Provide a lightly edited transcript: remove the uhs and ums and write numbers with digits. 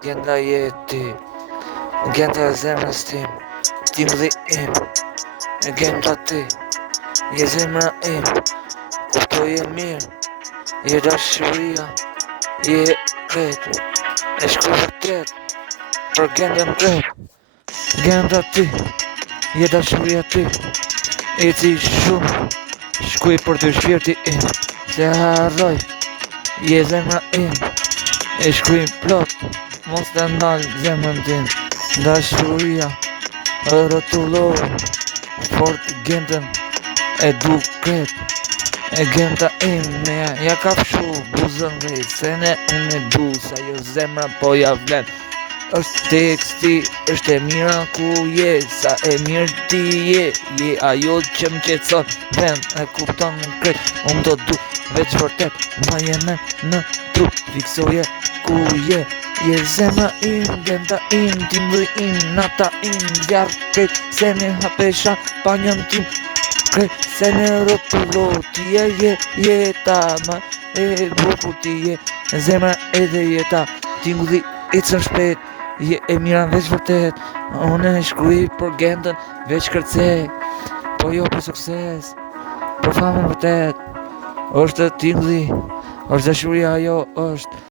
Gjenda jeti, gjenda e zemrës tim, tingulli im, e gjenda ti, je zemra im, kuptoj e mirë, je dashuria, je krejt, e shkruaj vërtet, për gjendën krejt, gjenda ti, je dashuria ti, e ti shumë, shkuj për të shpirti im, se harroj, je zemra im, e shkruaj plot, mos të ndalë zemrën tim, dashuria, rrotullohu, fort gjendën, e du kret, e gjenda ime, ja ka fshu buzën drejt, se ne unë e du, sa jo zemra po ja vlen, është teksti, është e mira ku je, sa e mirë ti je ajo që më qetson, vend e kupton në kret, unë do du, veç vërtet, ma jeme në trup, fiksoje ku je zemra im, gjenda im, tingulli im, nata im, zjarë krejt, se ne hapesha panjën tim, krejt, se ne rrotullo, ti je jeta, ma e bukur ti je, zemra edhe jeta, tingulli ecën shpejt, je e mira veç vërtet, unë e shkruaj për gjendën, veç kërcej, po jo për sukses, për famën vërtet, është tingulli, është dashuria ajo është.